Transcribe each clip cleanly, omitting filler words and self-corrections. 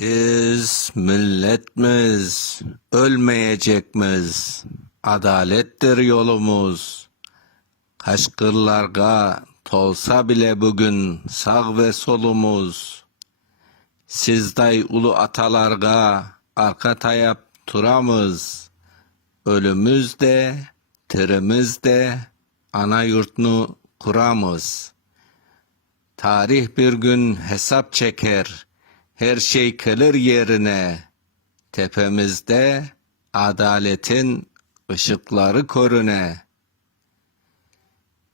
Biz milletimiz, ölmeyecekmiz. Adalettir yolumuz. Kaşkırlarga tolsa bile bugün sağ ve solumuz. Sizday ulu atalarga arka tayap turamız. Ölümüz de, tirimiz de ana yurtnu kuramız. Tarih bir gün hesap çeker, her şey gelir yerine. Tepemizde adaletin ışıkları körüne.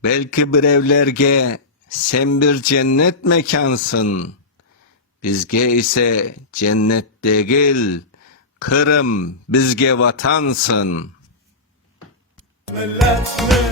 Belki bir evlerge sen bir cennet mekansın. Bizge ise cennet değil, Kırım bizge vatansın. Millet mi